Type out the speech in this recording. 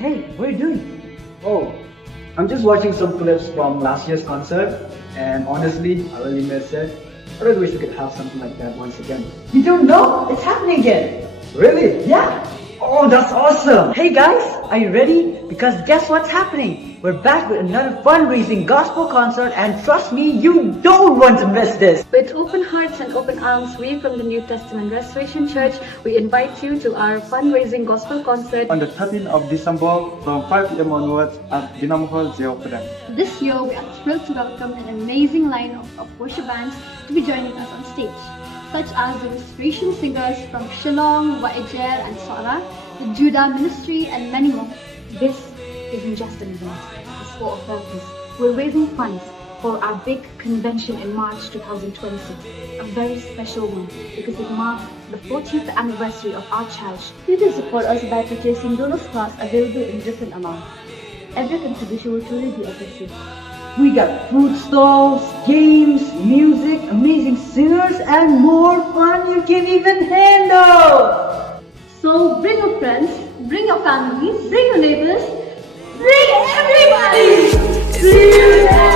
Hey, what are you doing? Oh, I'm just watching some clips from last year's concert, and honestly, I really miss it. I really wish we could have something like that once again. You don't know? It's happening again. Really? Yeah. Oh, that's awesome! Hey guys, are you ready? Because guess what's happening? We're back with another fundraising gospel concert, and trust me, you don't want to miss this. With open hearts and open arms, we from the New Testament Restoration Church, we invite you to our fundraising gospel concert on the 13th of December from 5 p.m. onwards at Dinam Hall, Jaiaw. This year, we are thrilled to welcome an amazing lineup of worship bands to be joining us on stage, such as the Restoration Singers from Shillong, Jaiaw and Sora, the Judah Ministry, and many more. This isn't just an event, it's for a purpose. We're raising funds for our big convention in March 2026, a very special one because it marks the 40th anniversary of our church. You can support us by purchasing donors cards available in different amounts. Every contribution will truly be appreciated. We got food stalls, games, music, amazing singers, and more fun you can even handle! So bring your friends, bring your families, bring your neighbors, bring everybody! See you there!